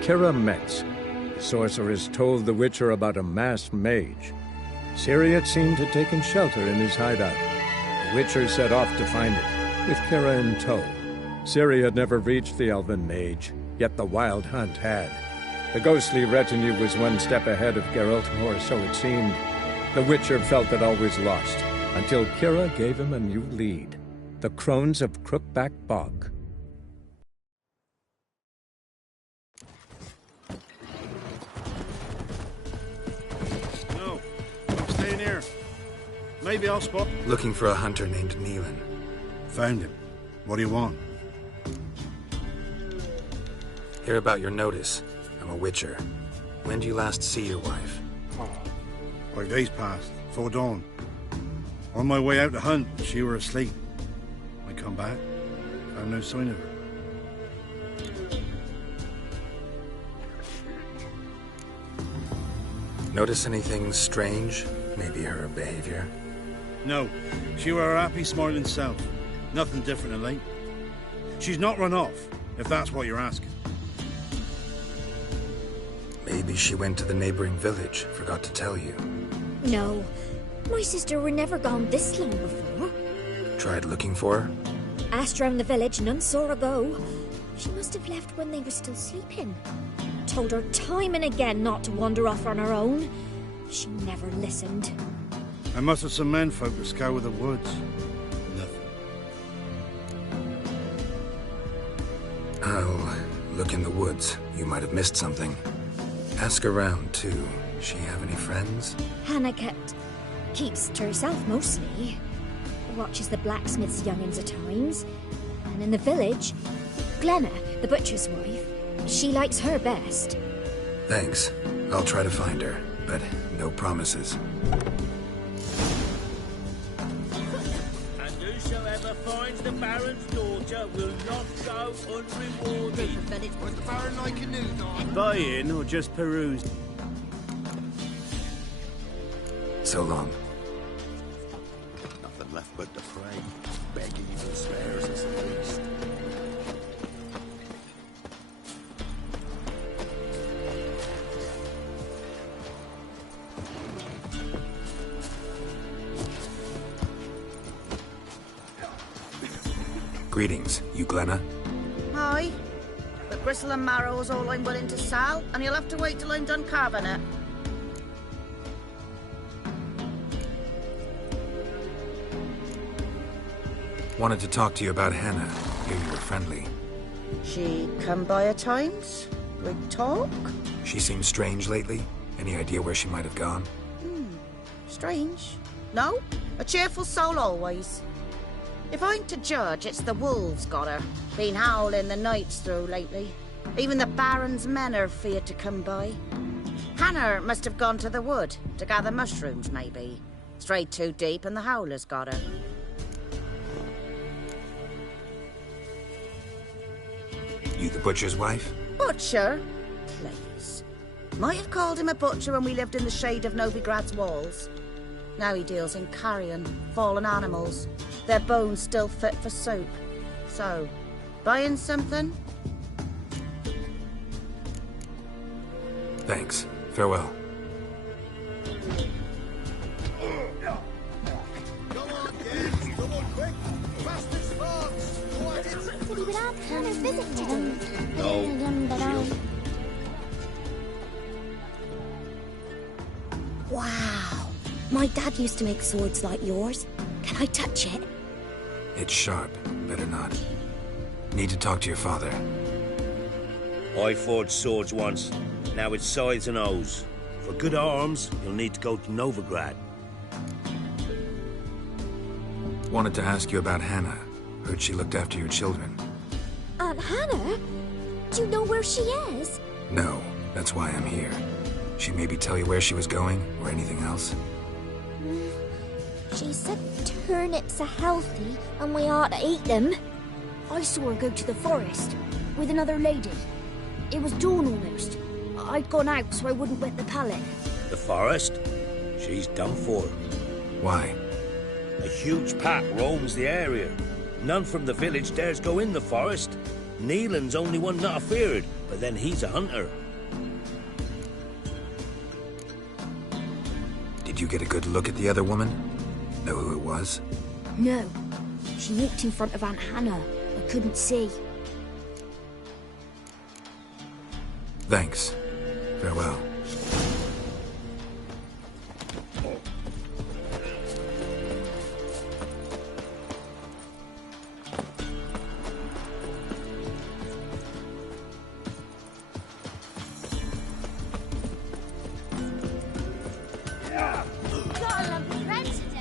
Kira Metz. The sorceress told the Witcher about a masked mage. Ciri had seemed to have taken shelter in his hideout. The Witcher set off to find it, with Kira in tow. Ciri had never reached the elven mage, yet the wild hunt had. The ghostly retinue was one step ahead of Geralt, or so it seemed. The Witcher felt it always lost, until Kira gave him a new lead. The Crones of Crookback Bog. No, I'm staying here. Maybe I'll spot... Looking for a hunter named Neelan. Found him. What do you want? Hear about your notice. I'm a Witcher. When did you last see your wife? 5 days passed, before dawn. On my way out to hunt, she were asleep. I come back, found no sign of her. Notice anything strange? Maybe her behavior? No, she were her happy, smiling self. Nothing different than late. She's not run off, if that's what you're asking. Maybe she went to the neighboring village, forgot to tell you. No, my sister were never gone this long before. Tried looking for her? Asked round the village, none saw her go. She must have left when they were still sleeping. Told her time and again not to wander off on her own. She never listened. I must have some men folk to scour the woods. Nothing. I'll look in the woods. You might have missed something. Ask around, too. She have any friends? Hannah keeps to herself mostly. Watches the blacksmith's young'uns at times. And in the village, Glenna, the butcher's wife, she likes her best. Thanks. I'll try to find her, but no promises. And whosoever finds the Baron's daughter will not go unrewarded. Where's the Baron like a new dog? Buy in or just peruse? So long. Nothing left but the fray. Beggings and snares is the least. Greetings, you Glenna? Aye. But gristle and marrow is all I'm willing to sell, and you'll have to wait till I'm done carving it. Wanted to talk to you about Hannah. Hear you were friendly. She come by at times? We talk? She seems strange lately. Any idea where she might have gone? Strange. No, a cheerful soul always. If I'm to judge, it's the wolves got her. Been howling the nights through lately. Even the Baron's men are feared to come by. Hannah must have gone to the wood, to gather mushrooms maybe. Strayed too deep and the howlers got her. You the butcher's wife? Butcher? Please. Might have called him a butcher when we lived in the shade of Novigrad's walls. Now he deals in carrion, fallen animals. Their bones still fit for soup. So, buying something? Thanks. Farewell. Come on, kids! Come on, quick! Fast as fast! Go at it! Said he would ask Hannah's visit today. Wow. My dad used to make swords like yours. Can I touch it? It's sharp. Better not. Need to talk to your father. I forged swords once. Now it's scythes and hoes. For good arms, you'll need to go to Novigrad. Wanted to ask you about Hannah. Heard she looked after your children. Aunt Hannah? Do you know where she is? No, that's why I'm here. She maybe tell you where she was going, or anything else? She said turnips are healthy and we ought to eat them. I saw her go to the forest with another lady. It was dawn almost. I'd gone out so I wouldn't wet the pallet. The forest? She's done for. Why? A huge pack roams the area. None from the village dares go in the forest. Neelan's only one not afeared, but then he's a hunter. Did you get a good look at the other woman? Know who it was? No. She walked in front of Aunt Hannah. I couldn't see. Thanks. Farewell.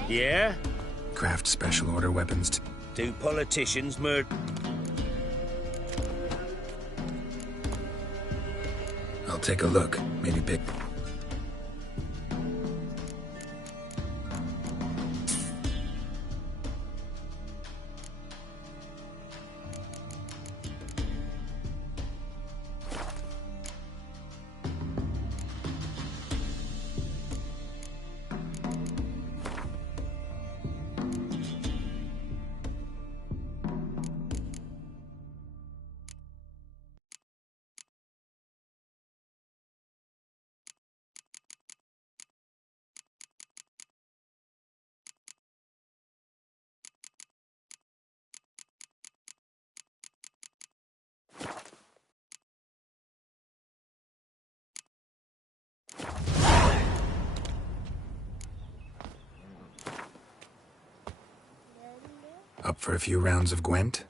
Yeah? Craft special order weapons. Do politicians murder? I'll take a look. Maybe pick. Up for a few rounds of Gwent?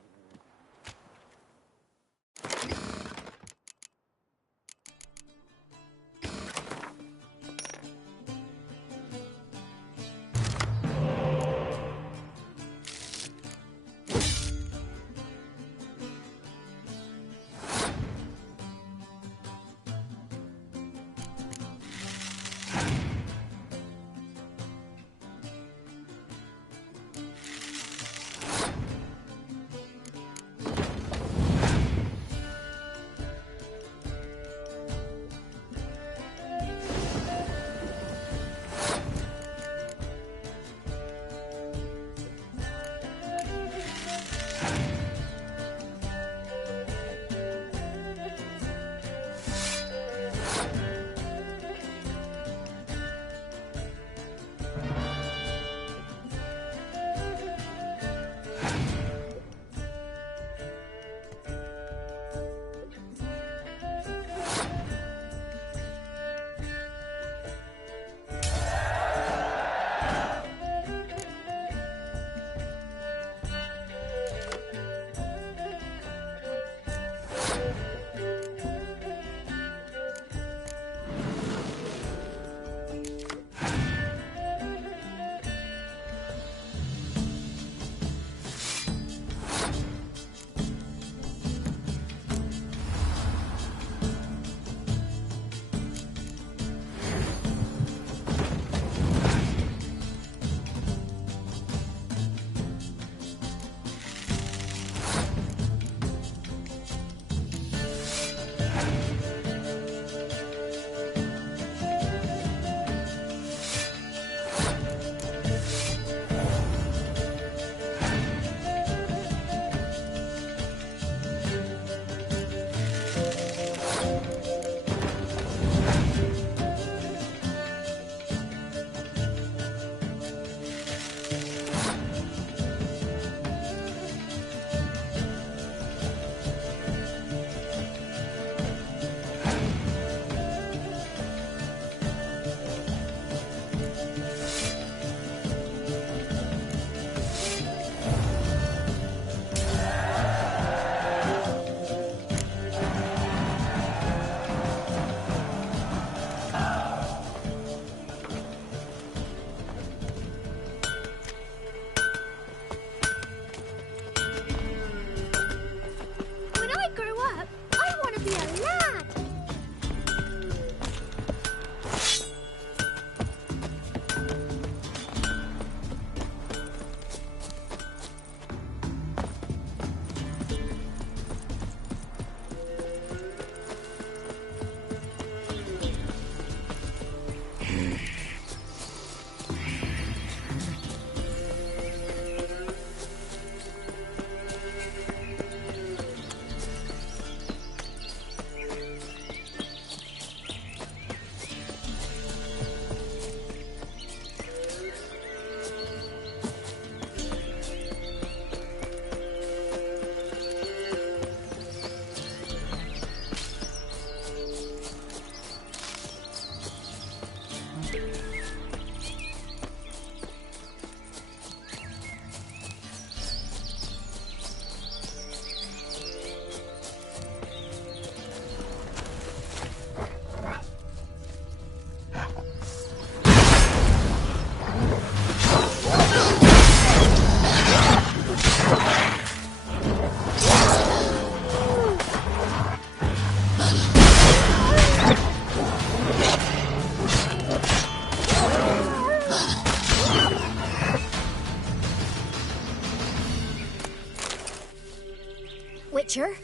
Witcher.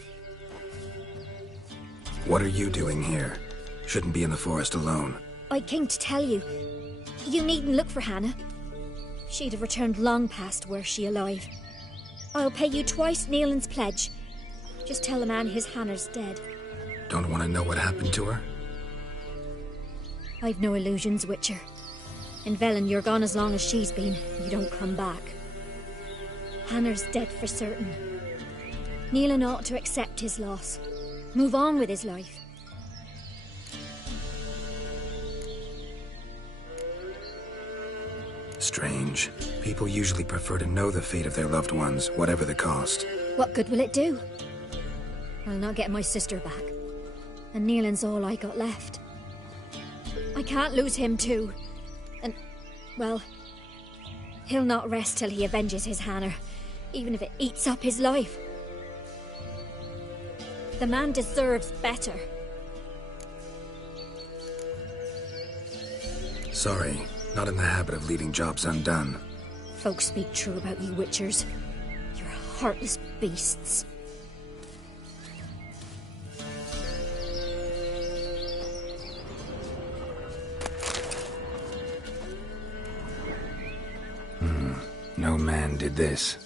What are you doing here? Shouldn't be in the forest alone. I came to tell you. You needn't look for Hannah. She'd have returned long past were she alive. I'll pay you twice Nealon's pledge. Just tell the man his Hannah's dead. Don't want to know what happened to her? I've no illusions, Witcher. In Velen, you're gone as long as she's been. You don't come back. Hannah's dead for certain. Nealon ought to accept his loss. Move on with his life. Strange. People usually prefer to know the fate of their loved ones, whatever the cost. What good will it do? I'll not get my sister back. And Nealon's all I got left. I can't lose him too. And, well, he'll not rest till he avenges his Hannah, even if it eats up his life. The man deserves better. Sorry, not in the habit of leaving jobs undone. Folks speak true about you Witchers. You're heartless beasts. No man did this.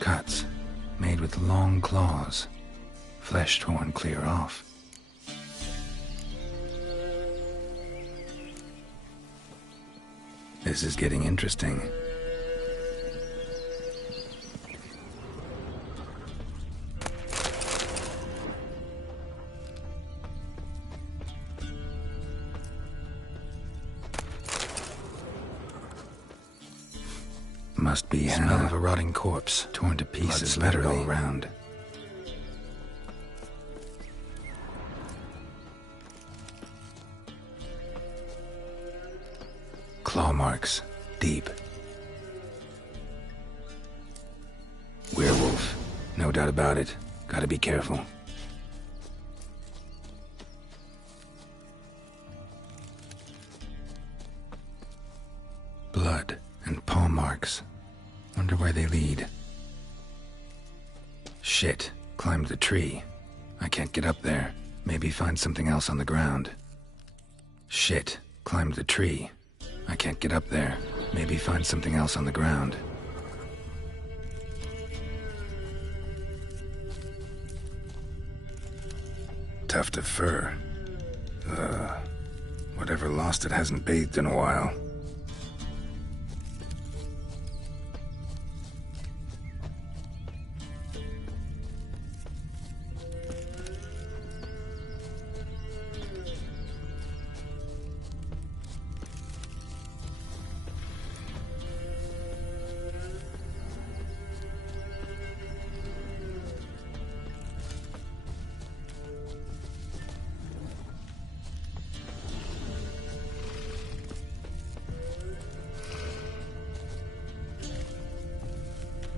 Cuts, made with long claws. Flesh torn clear off. This is getting interesting. Must be smell of a rotting corpse, torn to pieces, literally all around. Claw marks, deep. Werewolf, no doubt about it. Gotta be careful. Blood and paw marks. Wonder where they lead. Shit, climbed the tree. I can't get up there. Maybe find something else on the ground. Shit, climbed the tree. I can't get up there. Maybe find something else on the ground. Tuft of fur. Whatever lost it hasn't bathed in a while.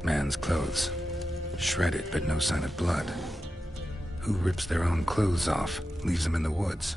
Man's clothes. Shredded, but no sign of blood. Who rips their own clothes off, leaves them in the woods?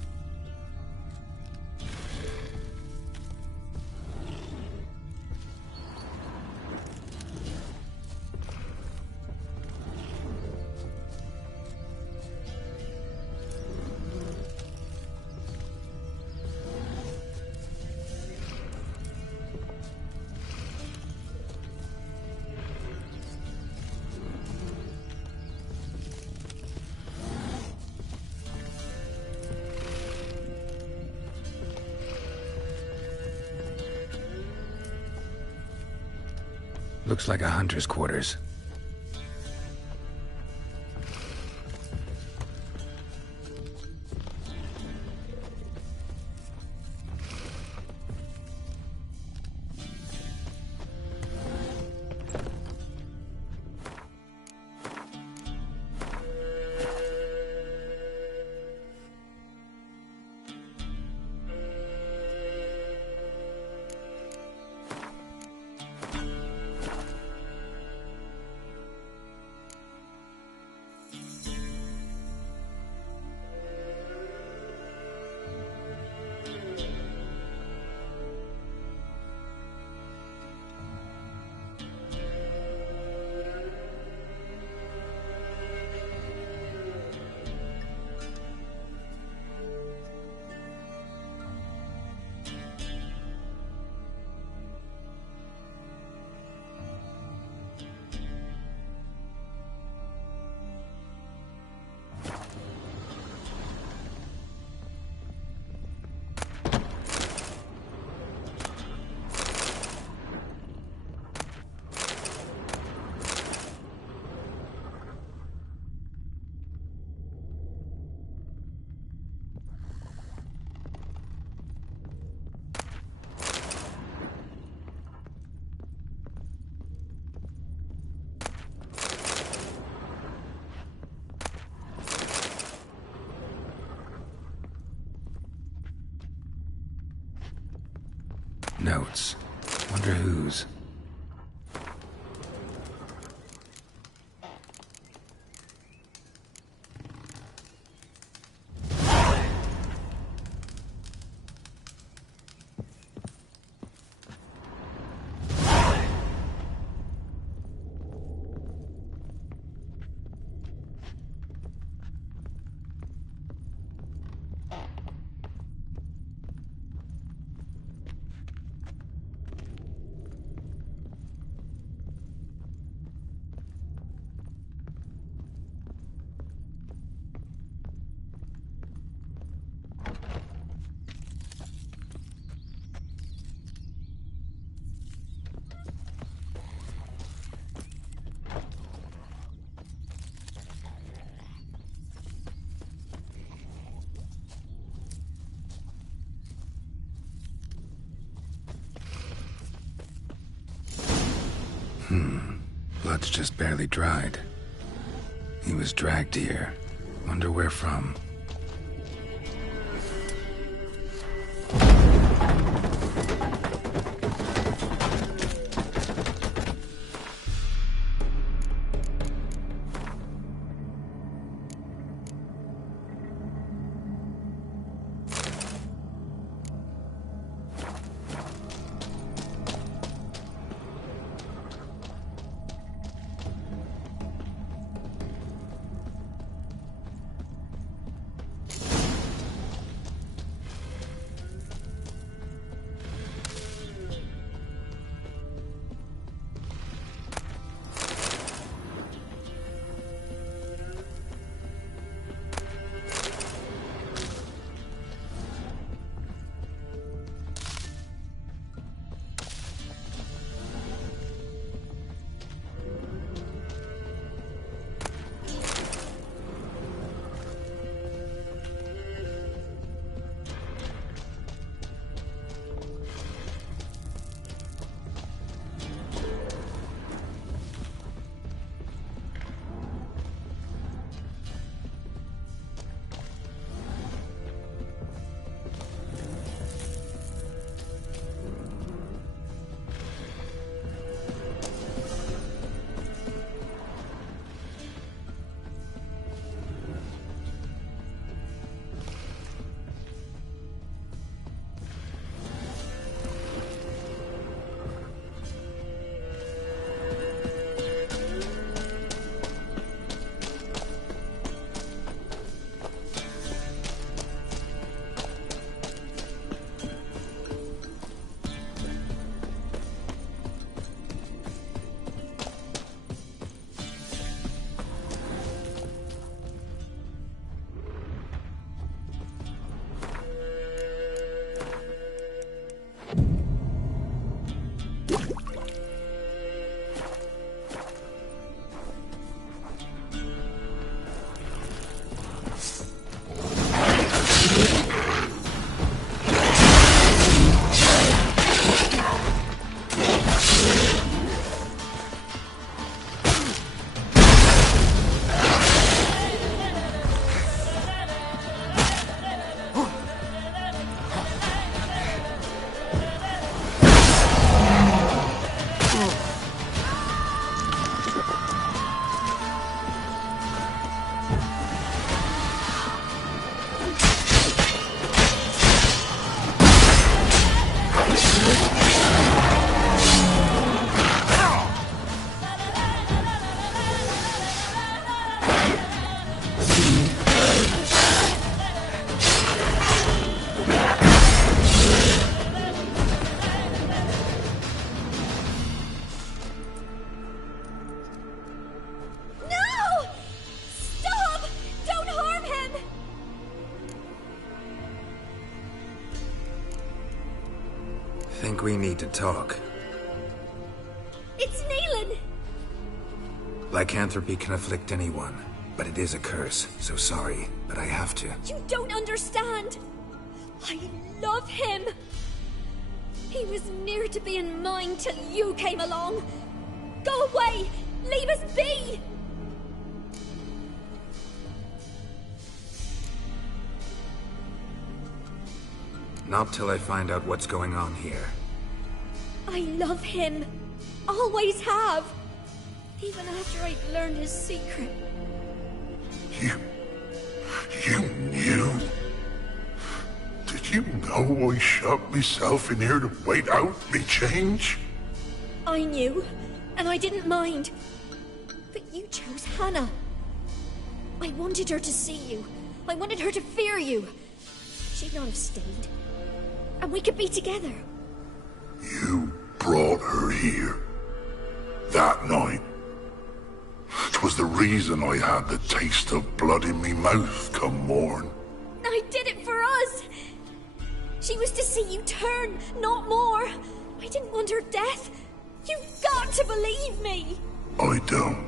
Looks like a hunter's quarters. Notes. Wonder whose. Blood's just barely dried. He was dragged here. Wonder where from. Think we need to talk. It's Neelan! Lycanthropy can afflict anyone, but it is a curse, so sorry, but I have to. You don't understand! I love him! He was near to being mine till you came along! Go away! Leave us be! Not till I find out what's going on here. I love him. Always have. Even after I'd learned his secret. You knew? Did you know I shut myself in here to wait out me change? I knew, and I didn't mind. But you chose Hannah. I wanted her to see you. I wanted her to fear you. She'd not have stayed. And we could be together. You brought her here. That night. It was the reason I had the taste of blood in me mouth come morn. I did it for us. She was to see you turn, not more. I didn't want her death. You've got to believe me. I don't.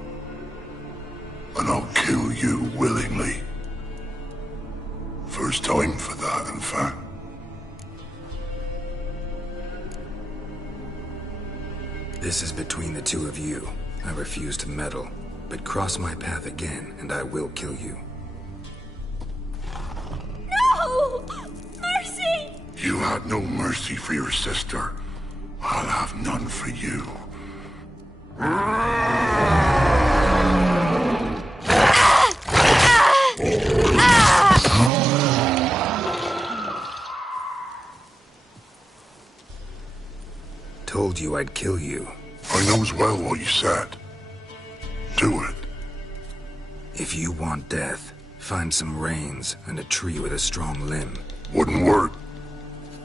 And I'll kill you willingly. First time for that, in fact. This is between the two of you. I refuse to meddle, but cross my path again, and I will kill you. No! Mercy! You had no mercy for your sister. I'll have none for you. Told you I'd kill you. I knows well what you said. Do it. If you want death, find some reins and a tree with a strong limb. Wouldn't work.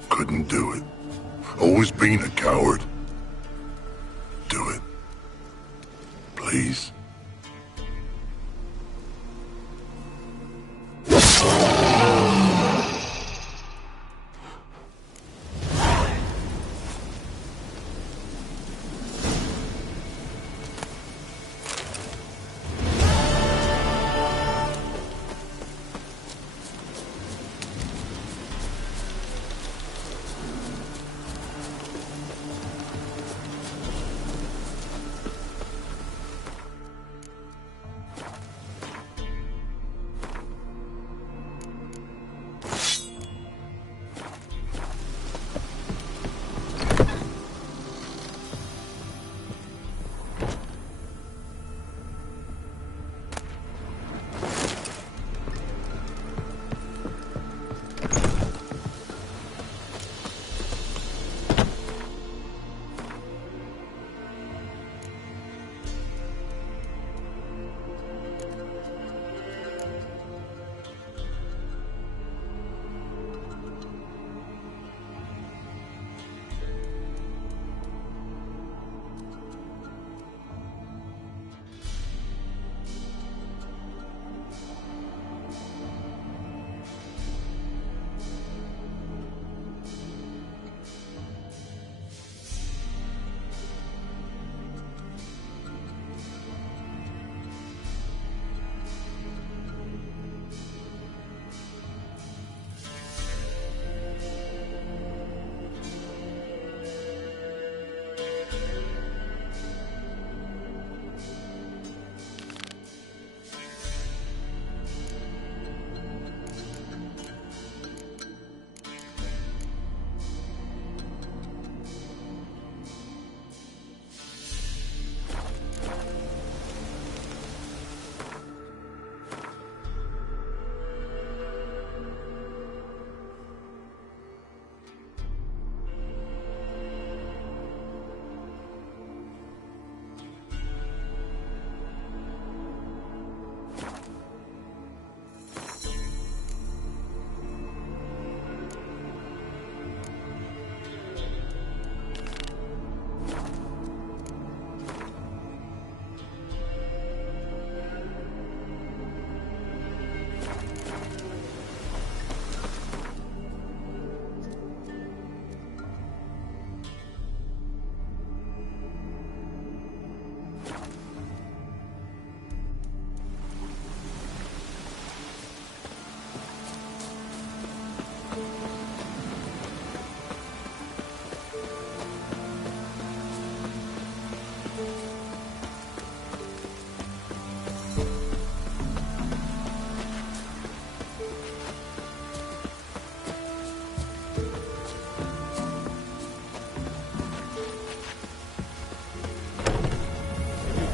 Couldn't do it. Always been a coward. Do it. Please.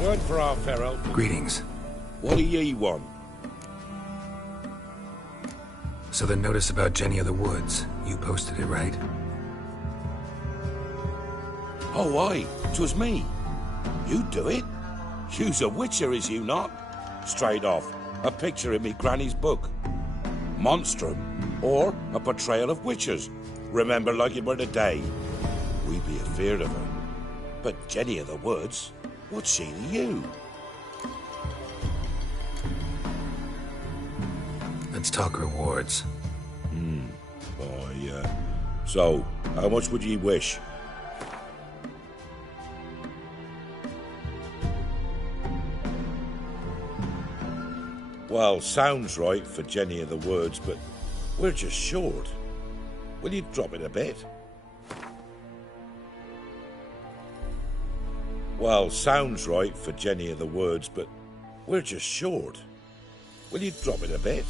Good for our Pharaoh. Greetings. What do ye want? So the notice about Jenny of the Woods, you posted it, right? Oh, aye. 'Twas me. You do it? You's a witcher, is you not? Straight off. A picture in me granny's book. Monstrum, or a portrayal of witchers. Remember like it were today. We be afeard of her. But Jenny of the Woods, what's she to you? Let's talk rewards. So, how much would ye wish? Well, sounds right for Jenny of the Woods, but we're just short. Will you drop it a bit? Well, sounds right for Jenny of the Woods, but we're just short. Will you drop it a bit?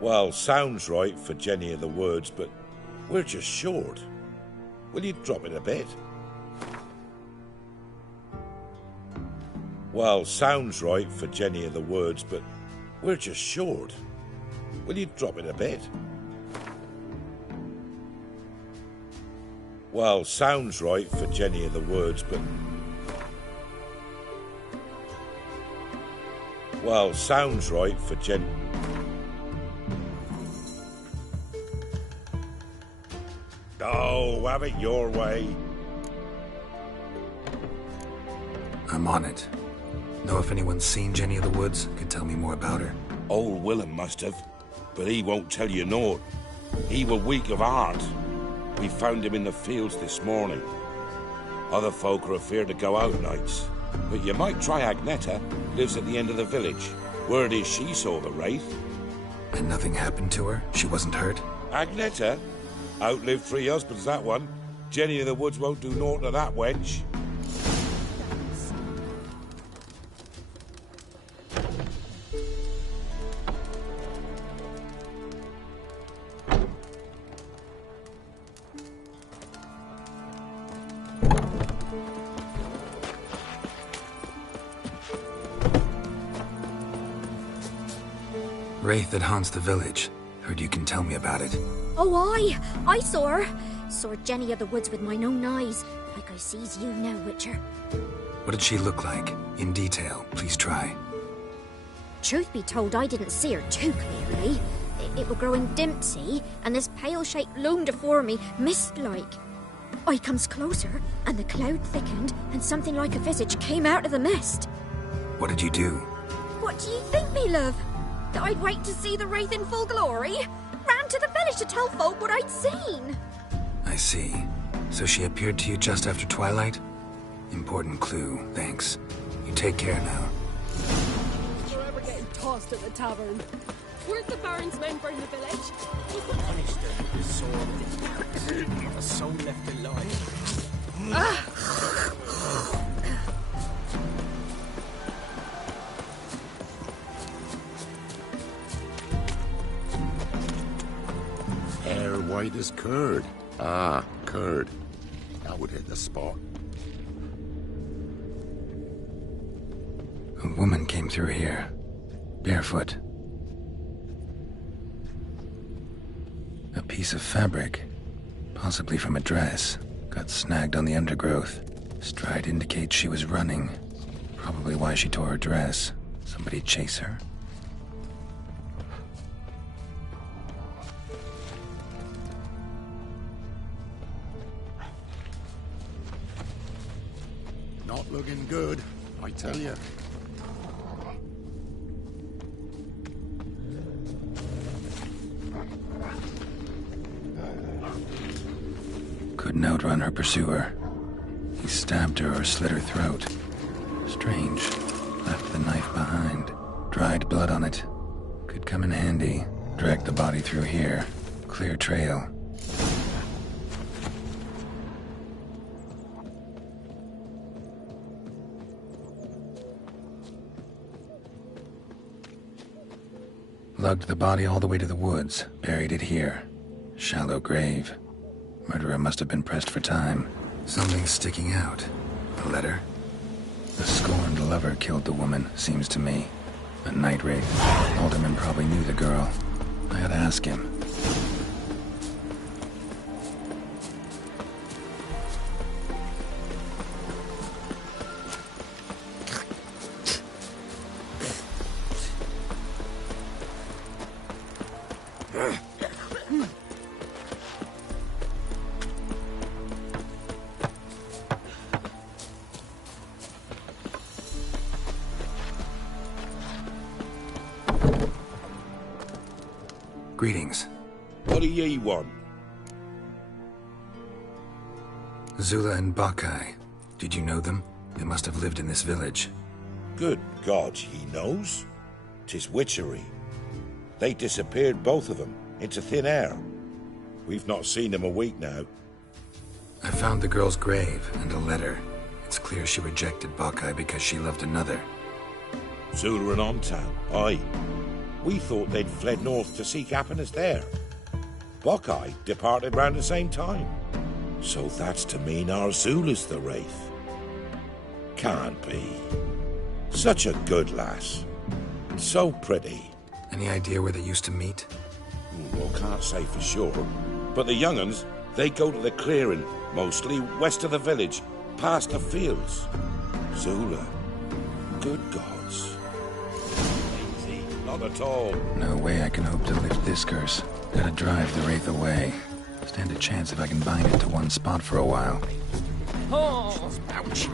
Well, sounds right for Jenny of the Woods, but we're just short. Will you drop it a bit? Well, sounds right for Jenny of the Woods, but we're just short. Will you drop it a bit? Well, sounds right for Jenny of the Woods, but... Well, sounds right for Jenny... Oh, have it your way. I'm on it. Know if anyone's seen Jenny of the Woods? Could tell me more about her. Old Willem must have, but he won't tell you naught. He were weak of heart. We found him in the fields this morning. Other folk are afeard to go out nights. But you might try Agneta, lives at the end of the village. Word is she saw the wraith. And nothing happened to her? She wasn't hurt? Agneta? Outlived 3 husbands, that one. Jenny of the Woods won't do naught to that wench. Wraith that haunts the village. Heard you can tell me about it. Oh, I saw her. Saw Jenny of the Woods with mine own eyes, like I sees you now, Witcher. What did she look like? In detail, please try. Truth be told, I didn't see her too clearly. It were growing dim, see, and this pale shape loomed afore me, mist-like. I comes closer, and the cloud thickened, and something like a visage came out of the mist. What did you do? What do you think, me love? That I'd wait to see the wraith in full glory? Ran to the village to tell folk what I'd seen. I see. So she appeared to you just after twilight? Important clue, thanks. You take care now. You're ever getting tossed at the tavern. Weren't the Baron's men burn the village? Punish them with the sword in its purpose. Not a soul left alive. Hair white as curd. Ah, curd. That would hit the spot. A woman came through here. Barefoot. A piece of fabric. Possibly from a dress. Got snagged on the undergrowth. Stride indicates she was running. Probably why she tore her dress. Somebody chase her? Not looking good, I tell you. Couldn't outrun her pursuer. He stabbed her or slit her throat. Strange. Left the knife behind. Dried blood on it. Could come in handy. Dragged the body through here. Clear trail. Lugged the body all the way to the woods. Buried it here. Shallow grave. Murderer must have been pressed for time. Something's sticking out. A letter? The scorned lover killed the woman, seems to me. A night wraith. Alderman probably knew the girl. I ought to ask him. Greetings. What do ye want? Zula and Bakai. Did you know them? They must have lived in this village. Good God, he knows? 'Tis witchery. They disappeared, both of them, into thin air. We've not seen them a week now. I found the girl's grave and a letter. It's clear she rejected Bakai because she loved another. Zula and Ontan, aye. We thought they'd fled north to seek happiness there. Bakai departed round the same time. So that's to mean our Zula's the wraith. Can't be. Such a good lass. So pretty. Any idea where they used to meet? Well, can't say for sure. But the young'uns, they go to the clearing, mostly west of the village, past the fields. Zula. Good gods. Easy, not at all. No way I can hope to lift this curse. Gotta drive the wraith away. Stand a chance if I can bind it to one spot for a while. Oh. Ouch.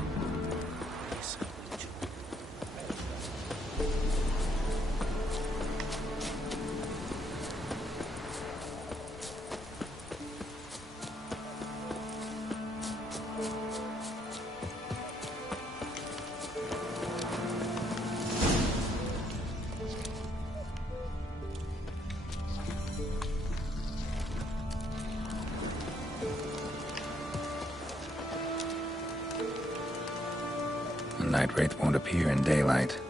The night wraith won't appear in daylight.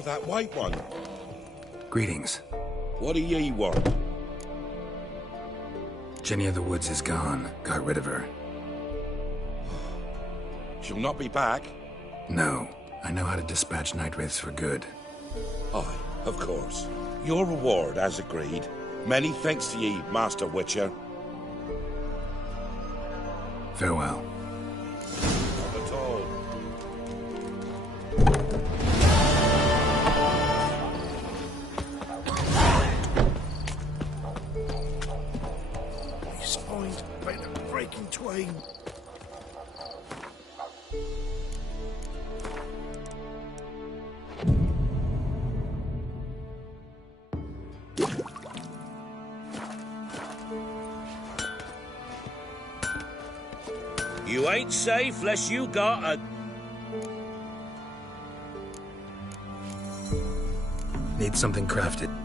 you're that white one. Greetings. What do ye want? Jenny of the Woods is gone. Got rid of her. She'll not be back? No. I know how to dispatch night wraiths for good. Aye, of course. Your reward, as agreed. Many thanks to ye, Master Witcher. Farewell. Not at all. His spine's bent and breaking twain. You ain't safe less you got a... Need something crafted.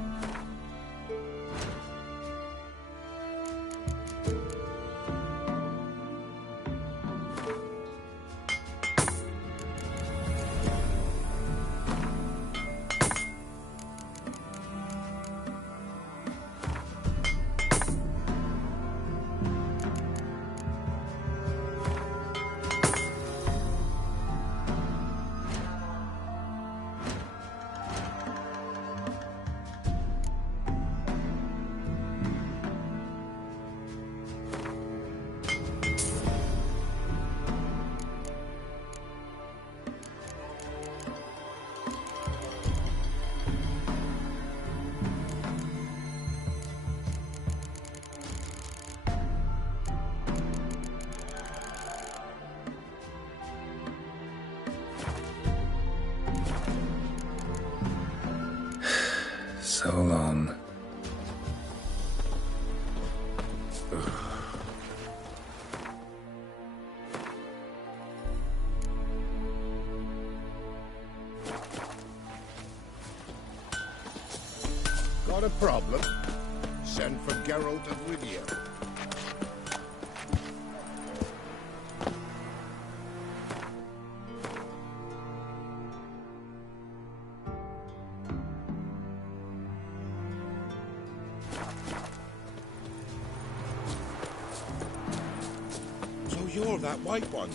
So long. Got a problem? Send for Geralt of Rivia. So you're that white one.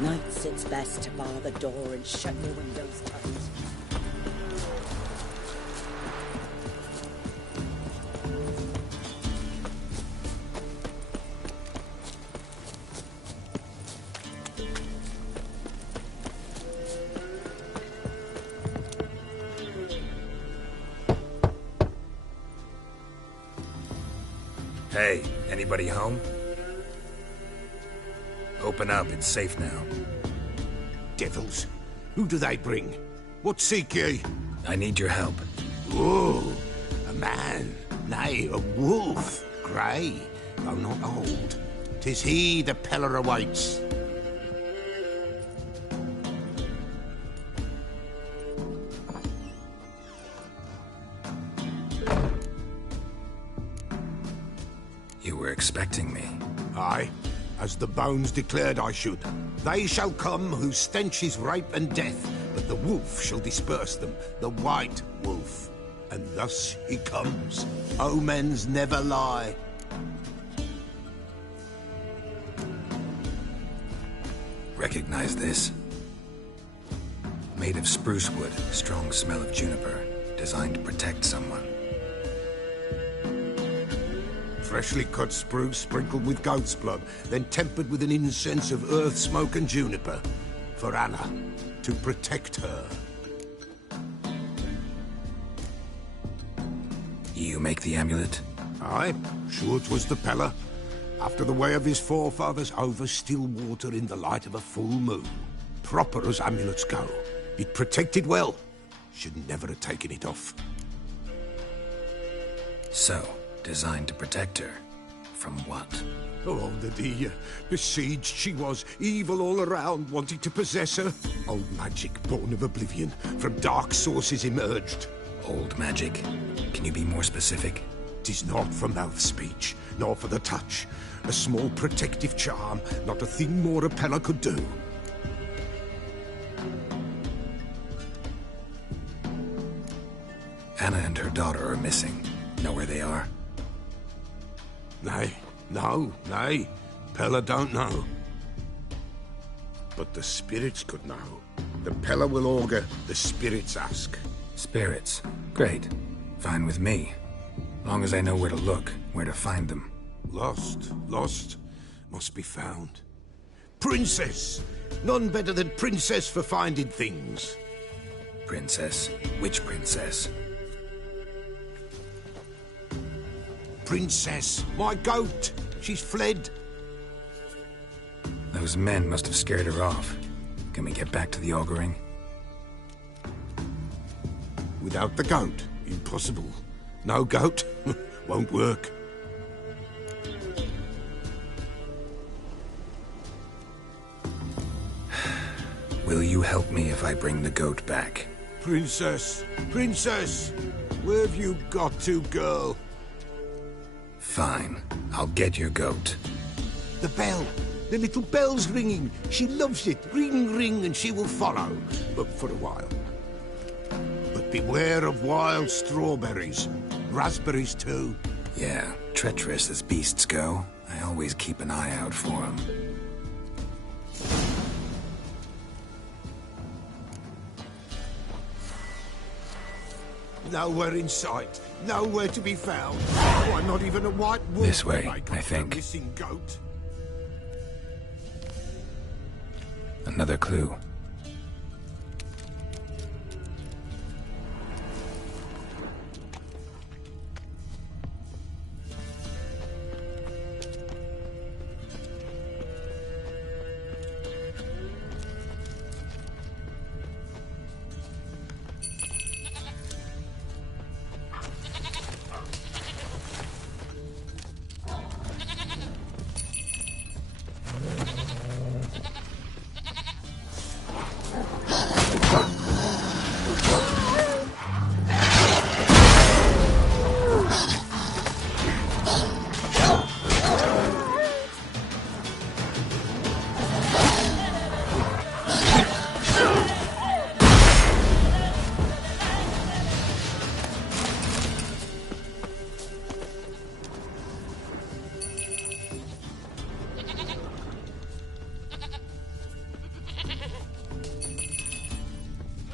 Nights it's best to bar the door and shut your windows tight. Hey, anybody home? Open up, it's safe now. Devils? Who do they bring? What seek ye? I need your help. Oh, a man, nay, a wolf. Grey, though not old. 'Tis he the Peller awaits. You were expecting me. Aye, as the bones declared I should. They shall come whose stench is rape and death, but the wolf shall disperse them, the white wolf. And thus he comes. Omens never lie. Recognize this? Made of spruce wood, strong smell of juniper, designed to protect someone. Freshly cut spruce sprinkled with goat's blood, then tempered with an incense of earth, smoke and juniper. For Anna, to protect her. You make the amulet? Aye, sure 'twas the Peller. After the way of his forefathers, over still water in the light of a full moon. Proper as amulets go. It protected well. Should never have taken it off. So, designed to protect her. From what? Oh, the besieged she was, evil all around, wanting to possess her. Old magic born of oblivion, from dark sources emerged. Old magic? Can you be more specific? 'Tis not for mouth speech, nor for the touch. A small protective charm, not a thing more a Pella could do. Anna and her daughter are missing. Know where they are? Nay, nay. Pella don't know. But the spirits could know. The Pella will augur, the spirits ask. Spirits? Great. Fine with me. Long as I know where to look, where to find them. Lost, must be found. Princess! None better than Princess for finding things. Princess? Which princess? Princess, my goat! She's fled. Those men must have scared her off. Can we get back to the auguring? Without the goat, impossible. No goat, won't work. Will you help me if I bring the goat back? Princess, where have you got to, girl? Fine. I'll get your goat. The bell. The little bell's ringing. She loves it. Ring, ring, and she will follow. But for a while. But beware of wild strawberries. Raspberries, too. Yeah, treacherous as beasts go. I always keep an eye out for them. Nowhere in sight. Nowhere to be found. Why, not even a white wolf. This way, I think. Missing goat. Another clue.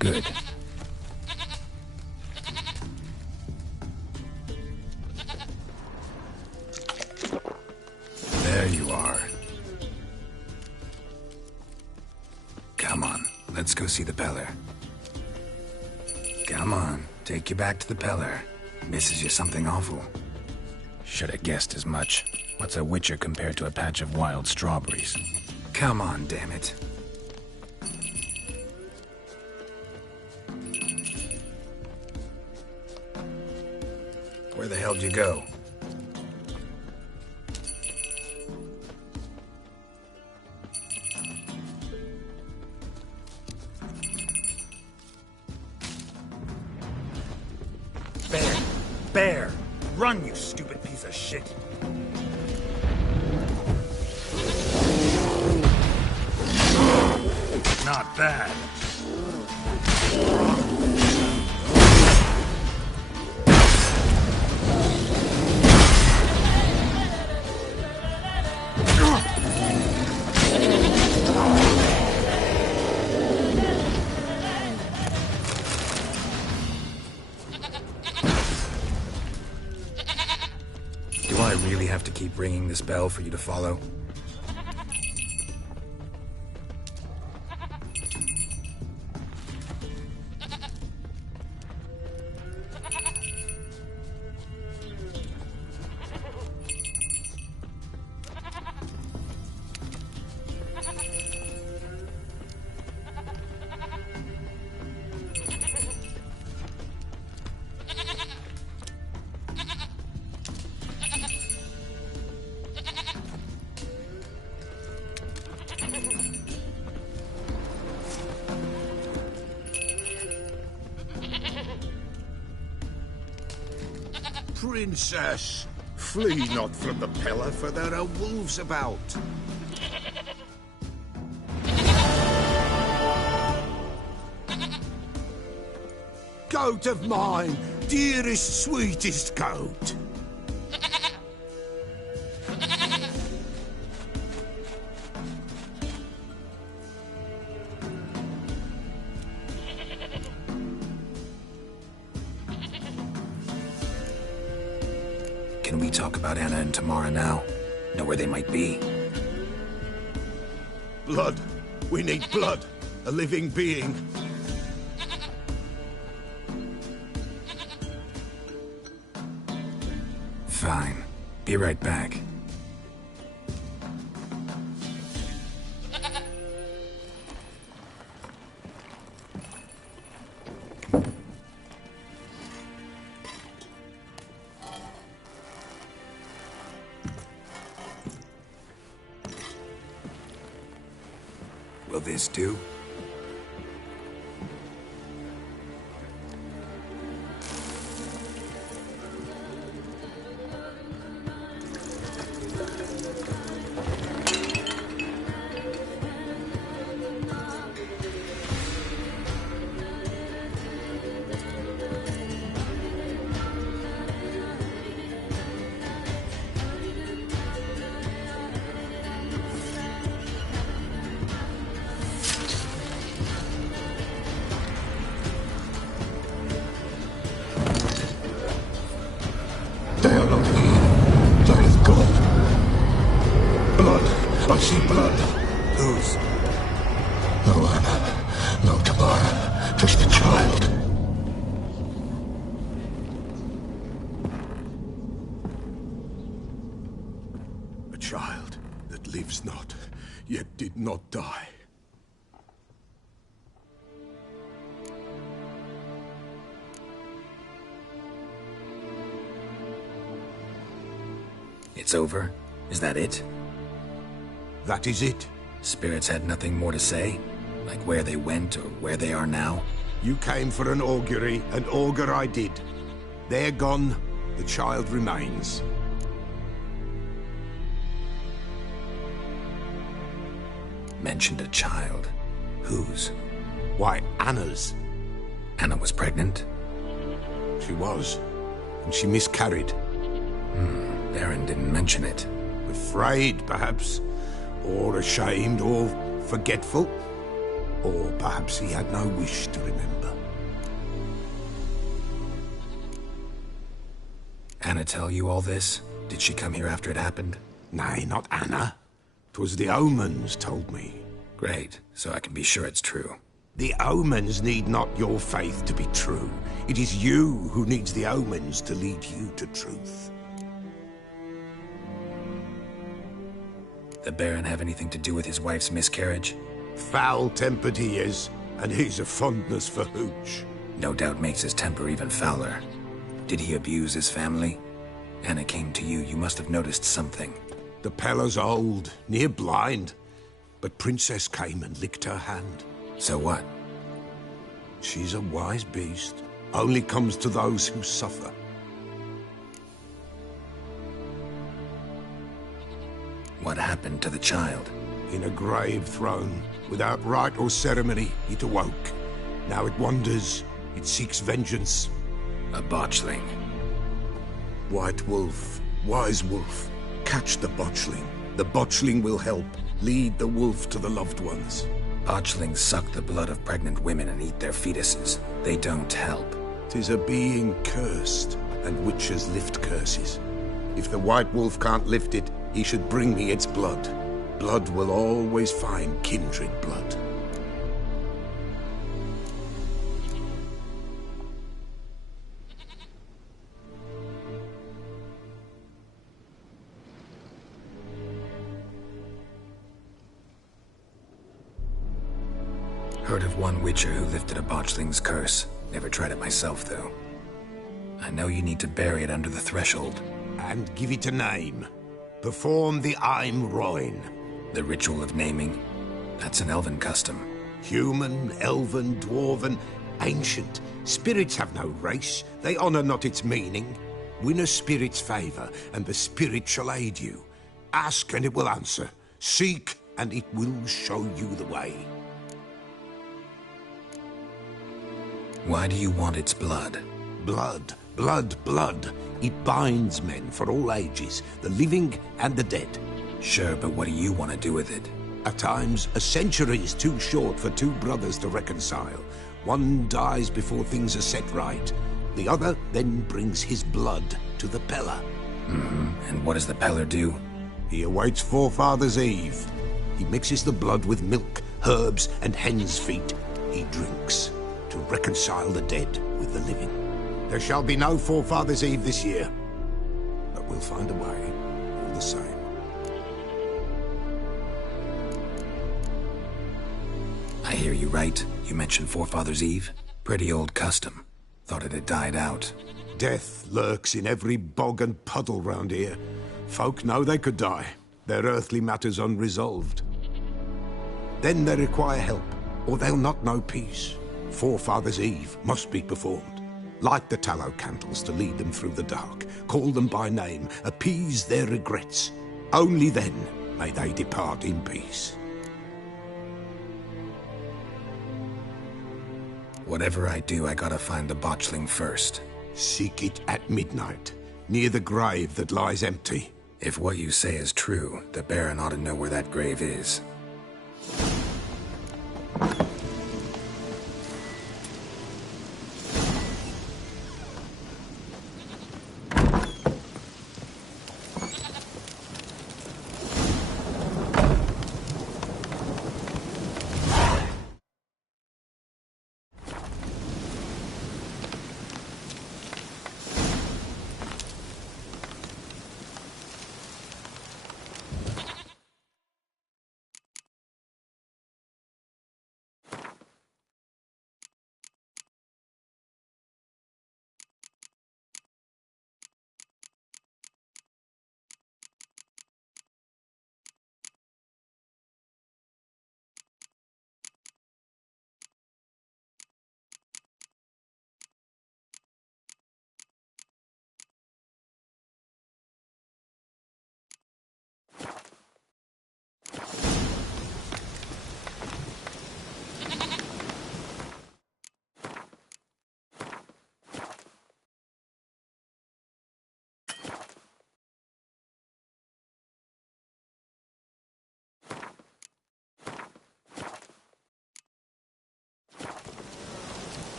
Good. There you are. Come on, let's go see the Peller. Come on, take you back to the Peller. Misses you something awful. Should have guessed as much. What's a witcher compared to a patch of wild strawberries? Come on, damn it. Where the hell'd you go? Bear! Run, you stupid piece of shit! Not bad. Do I really have to keep ringing this bell for you to follow? Princess, flee not from the pillar, for there are wolves about. Goat of mine, dearest, sweetest goat. Can we talk about Anna and Tamara now? Know where they might be? Blood. We need blood. A living being. Fine. Be right back. Will this do? They are not here. There is God. Blood. I see blood. Whose? No Anna. No Tamara. Just a child. A child that lives not, yet did not die. It's over? Is that it? That is it. Spirits had nothing more to say? Like where they went or where they are now? You came for an augury, and augur I did. They're gone, the child remains. Mentioned a child. Whose? Why, Anna's. Anna was pregnant? She was, and she miscarried. Baron didn't mention it. Afraid, perhaps, or ashamed, or forgetful. Or perhaps he had no wish to remember. Anna tell you all this? Did she come here after it happened? Nay, not Anna. 'Twas the omens told me. Great, so I can be sure it's true. The omens need not your faith to be true. It is you who needs the omens to lead you to truth. The Baron have anything to do with his wife's miscarriage? Foul-tempered he is, and he's a fondness for hooch. No doubt makes his temper even fouler. Did he abuse his family? Anna came to you, you must have noticed something. The Pella's old, near blind, but Princess came and licked her hand. So what? She's a wise beast. Only comes to those who suffer. What happened to the child? In a grave thrown, without rite or ceremony, it awoke. Now it wanders, it seeks vengeance. A botchling. White wolf, wise wolf, catch the botchling. The botchling will help, lead the wolf to the loved ones. Botchlings suck the blood of pregnant women and eat their fetuses. They don't help. 'Tis a being cursed, and witches lift curses. If the white wolf can't lift it, he should bring me its blood. Blood will always find kindred blood. Heard of one witcher who lifted a botchling's curse. Never tried it myself, though. I know you need to bury it under the threshold. And give it a name. Perform the Aim Roin. The ritual of naming? That's an elven custom. Human, elven, dwarven, ancient. Spirits have no race. They honor not its meaning. Win a spirit's favor, and the spirit shall aid you. Ask, and it will answer. Seek, and it will show you the way. Why do you want its blood? Blood, blood, blood. It binds men for all ages, the living and the dead. Sure, but what do you want to do with it? At times, a century is too short for two brothers to reconcile. One dies before things are set right. The other then brings his blood to the Peller. And what does the Peller do? He awaits Forefathers' Eve. He mixes the blood with milk, herbs, and hen's feet. He drinks to reconcile the dead with the living. There shall be no Forefathers' Eve this year, but we'll find a way all the same. I hear you right. You mentioned Forefathers' Eve. Pretty old custom. Thought it had died out. Death lurks in every bog and puddle round here. Folk know they could die, their earthly matters unresolved. Then they require help, or they'll not know peace. Forefathers' Eve must be performed. Light the tallow candles to lead them through the dark. Call them by name, appease their regrets. Only then may they depart in peace. Whatever I do, I gotta find the botchling first. Seek it at midnight, near the grave that lies empty. If what you say is true, the Baron ought to know where that grave is.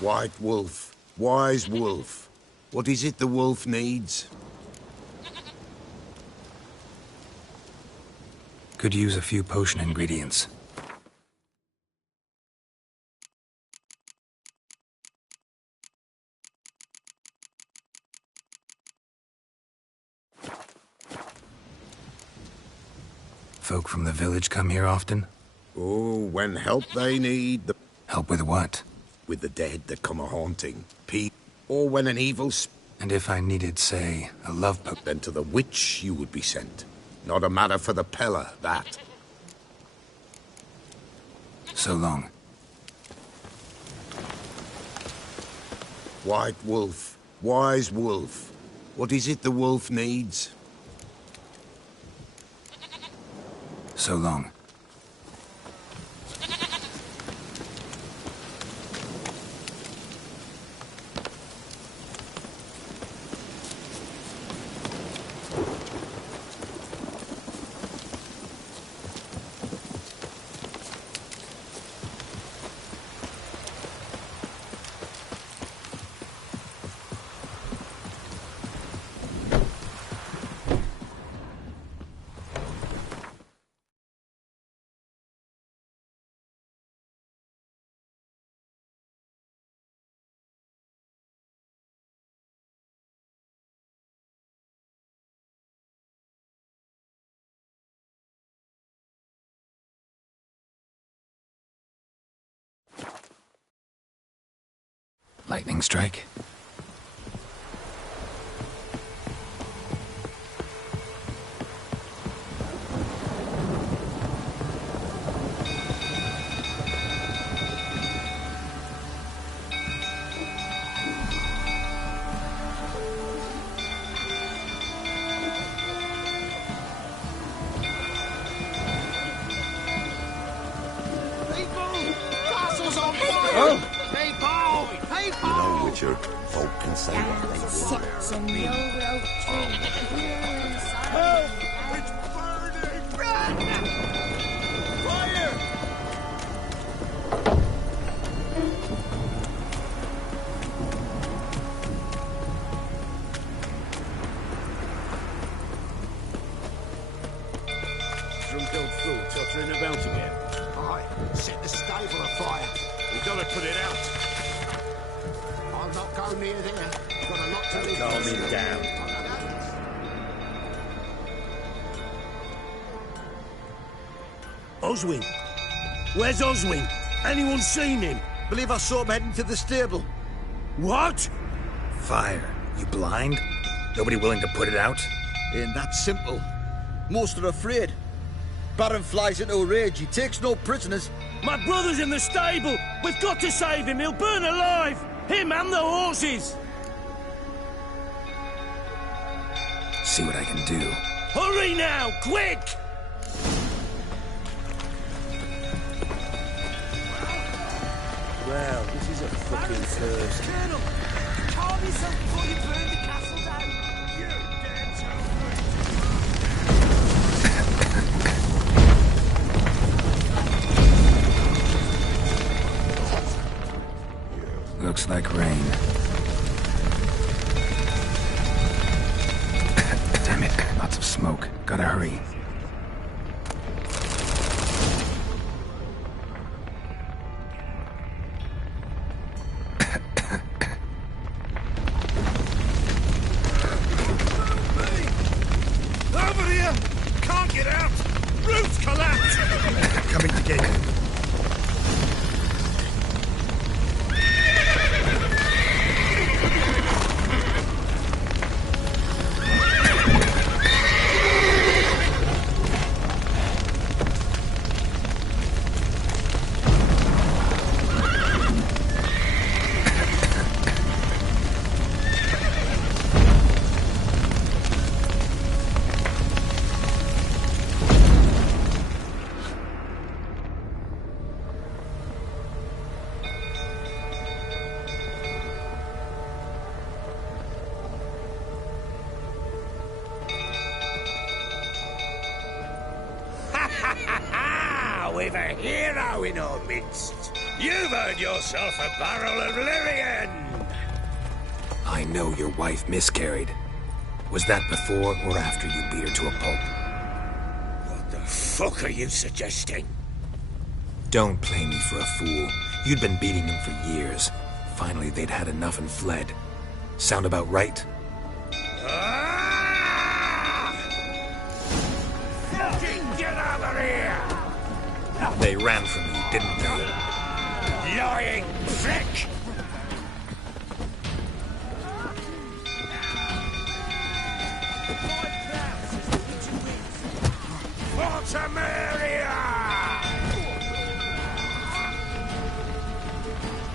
White wolf, wise wolf. What is it the wolf needs? Could use a few potion ingredients. Folk from the village come here often? Oh, when help they need, the... Help with what? With the dead that come a-haunting. Or when an evil... And if I needed, say, a love potion? Then to the witch you would be sent. Not a matter for the Peller, that. So long. White wolf, wise wolf. What is it the wolf needs? So long. Lightning strike. Paul! Hey, Paul! Hey, You Paul! know, Witcher, folk can say what they want. Sits in the old oak tree. Help! It's burning! Run! Fire! Drunk old fool tottering about again. Aye, set the stable afire. We gotta put it out. I'll not go near there. Got a lot to do. Calm him down. Oswin! Where's Oswin? Anyone seen him? Believe I saw him heading to the stable. What? Fire. You blind? Nobody willing to put it out? Ain't that simple. Most are afraid. Baron flies into a rage. He takes no prisoners. My brother's in the stable! We've got to save him! He'll burn alive! Him and the horses! See what I can do. Hurry now! Quick! Well, this is a fucking first. Colonel, calm yourself before you burn the castle down. You Looks like rain. Damn it, lots of smoke. Gotta hurry. Over here! Can't get out! Roof's collapsed! Coming to gate. We've a hero in our midst. You've earned yourself a barrel of Lyrian. I know your wife miscarried. Was that before or after you beat her to a pulp? What the fuck are you suggesting? Don't play me for a fool. You'd been beating them for years. Finally, they'd had enough and fled. Sound about right? Fucking get over here! They ran from you, didn't they? Lying prick! Fortamaria!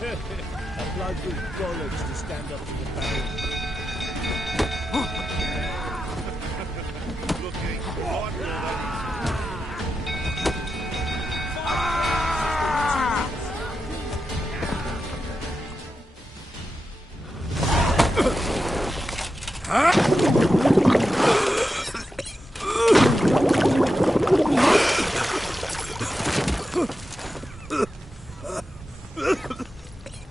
A bloke with bollocks to stand up to the Baron. Looking right.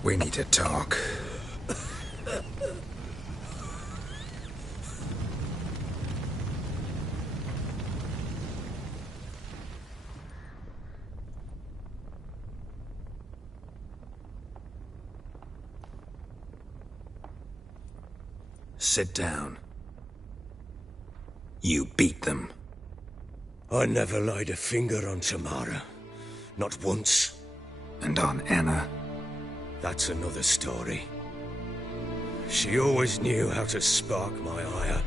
We need to talk. Sit down. You beat them. I never laid a finger on Tamara. Not once. And on Anna? That's another story. She always knew how to spark my ire.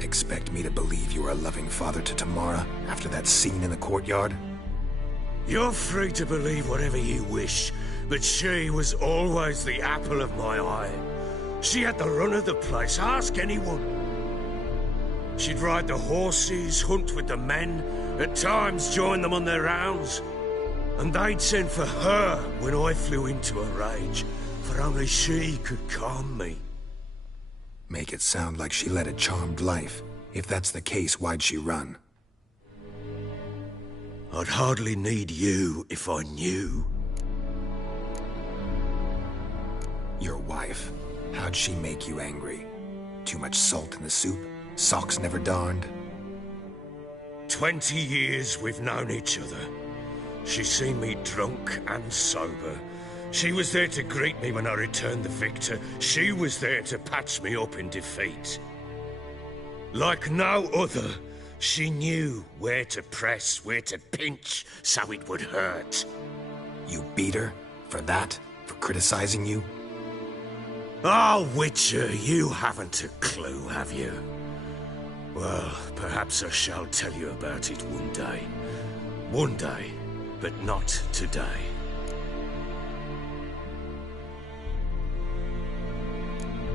Expect me to believe you were a loving father to Tamara after that scene in the courtyard? You're free to believe whatever you wish, but she was always the apple of my eye. She had the run of the place, ask anyone. She'd ride the horses, hunt with the men, at times join them on their rounds. And they'd send for her when I flew into a rage, for only she could calm me. Make it sound like she led a charmed life. If that's the case, why'd she run? I'd hardly need you if I knew. Your wife. How'd she make you angry? Too much salt in the soup? Socks never darned? 20 years we've known each other. She's seen me drunk and sober. She was there to greet me when I returned the victor. She was there to patch me up in defeat. Like no other, she knew where to press, where to pinch, so it would hurt. You beat her? For that? For criticizing you? Oh, Witcher, you haven't a clue, have you? Well, perhaps I shall tell you about it one day. One day, but not today.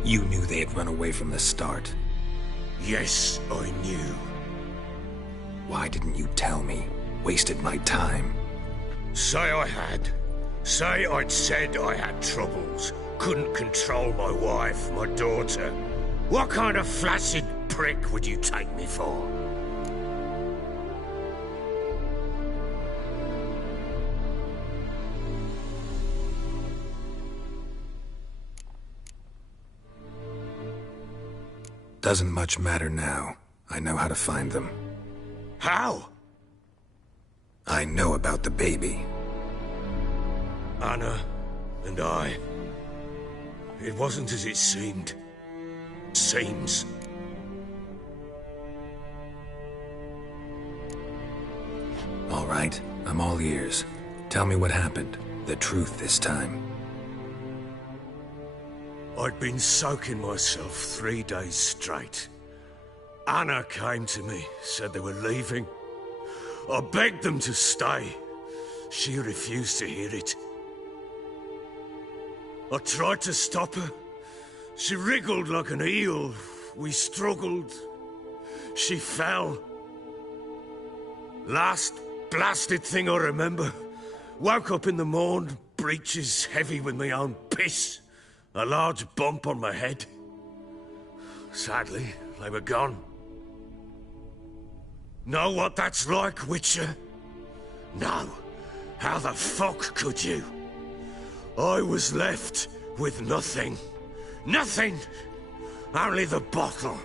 You knew they had run away from the start. Yes, I knew. Why didn't you tell me? Wasted my time. Say I had. Say I'd said I had troubles. Couldn't control my wife, my daughter. What kind of flaccid prick would you take me for? Doesn't much matter now. I know how to find them. How? I know about the baby. Anna and I. It wasn't as it seemed. Seems. All right, I'm all ears. Tell me what happened. The truth this time. I'd been soaking myself 3 days straight. Anna came to me, said they were leaving. I begged them to stay. She refused to hear it. I tried to stop her. She wriggled like an eel. We struggled. She fell. Last blasted thing I remember. Woke up in the morn, breeches heavy with my own piss. A large bump on my head. Sadly, they were gone. Know what that's like, Witcher? No. How the fuck could you? I was left with nothing. Nothing! Only the bottle.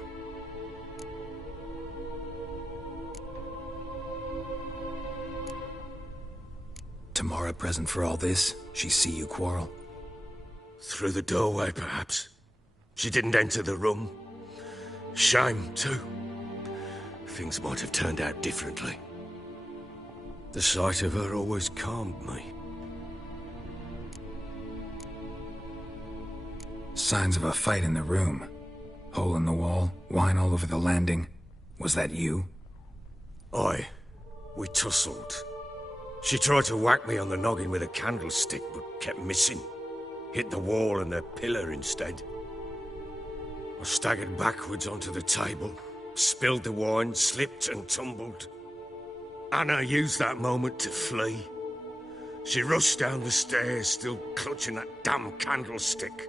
Tamara present for all this? She see you quarrel? Through the doorway, perhaps. She didn't enter the room. Shame, too. Things might have turned out differently. The sight of her always calmed me. Signs of a fight in the room. Hole in the wall, wine all over the landing. Was that you? Aye. We tussled. She tried to whack me on the noggin with a candlestick, but kept missing. Hit the wall and a pillar instead. I staggered backwards onto the table, spilled the wine, slipped and tumbled. Anna used that moment to flee. She rushed down the stairs, still clutching that damn candlestick.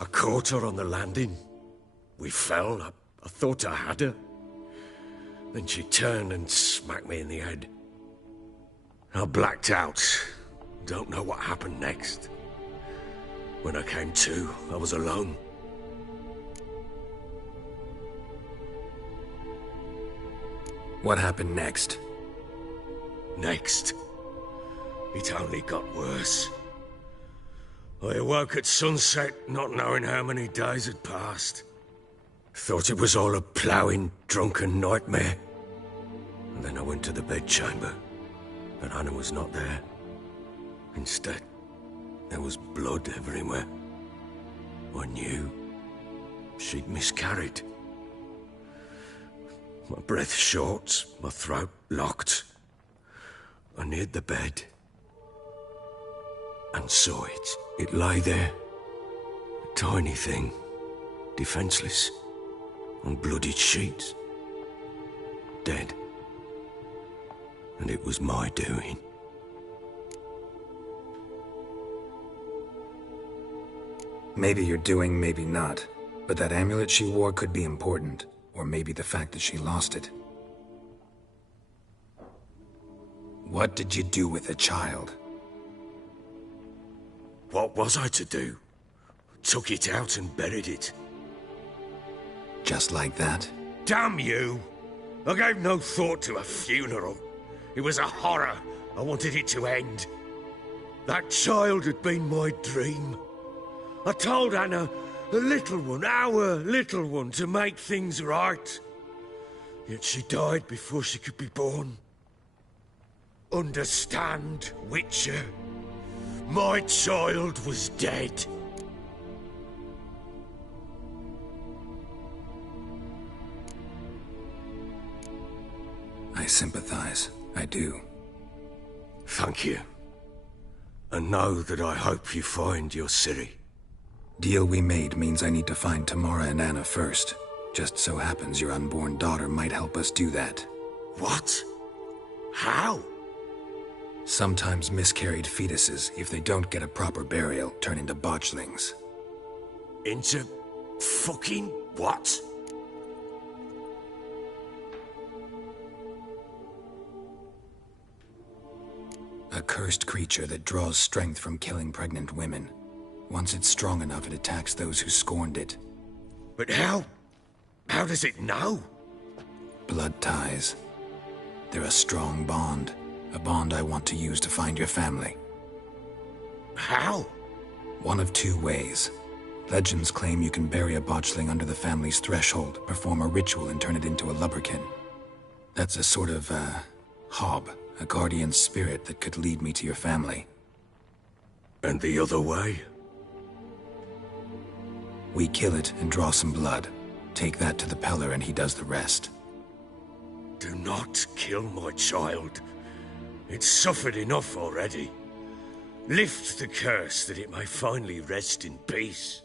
I caught her on the landing. We fell. I thought I had her. Then she turned and smacked me in the head. I blacked out. Don't know what happened next. When I came to, I was alone. What happened next? Next, it only got worse. I awoke at sunset, not knowing how many days had passed. Thought it was all a ploughing, drunken nightmare. And then I went to the bedchamber, but Anna was not there. Instead, there was blood everywhere. I knew she'd miscarried. My breath short, my throat locked. I neared the bed and saw it. It lay there, a tiny thing, defenseless, on bloodied sheets, dead. And it was my doing. Maybe you're doing, maybe not. But that amulet she wore could be important. Or maybe the fact that she lost it. What did you do with the child? What was I to do? Took it out and buried it. Just like that? Damn you! I gave no thought to a funeral. It was a horror. I wanted it to end. That child had been my dream. I told Anna, the little one, our little one, to make things right. Yet she died before she could be born. Understand, Witcher? My child was dead. I sympathize. I do. Thank you. And know that I hope you find your Ciri. Deal we made means I need to find Tamara and Anna first. Just so happens your unborn daughter might help us do that. What? How? Sometimes miscarried fetuses, if they don't get a proper burial, turn into botchlings. Into fucking what? A cursed creature that draws strength from killing pregnant women. Once it's strong enough, it attacks those who scorned it. But how? How does it know? Blood ties. They're a strong bond. A bond I want to use to find your family. How? One of two ways. Legends claim you can bury a botchling under the family's threshold, perform a ritual, and turn it into a lubberkin. That's a sort of, hob. A guardian spirit that could lead me to your family. And the other way? We kill it and draw some blood. Take that to the Peller and he does the rest. Do not kill my child. It's suffered enough already. Lift the curse that it may finally rest in peace.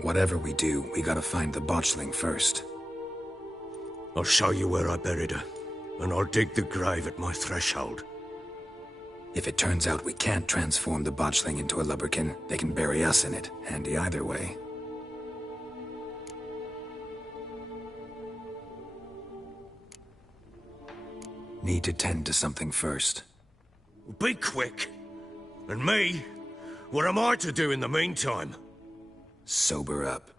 Whatever we do, we gotta find the botchling first. I'll show you where I buried her, and I'll dig the grave at my threshold. If it turns out we can't transform the botchling into a lubberkin, they can bury us in it. Handy either way. Need to tend to something first. Be quick. And me? What am I to do in the meantime? Sober up.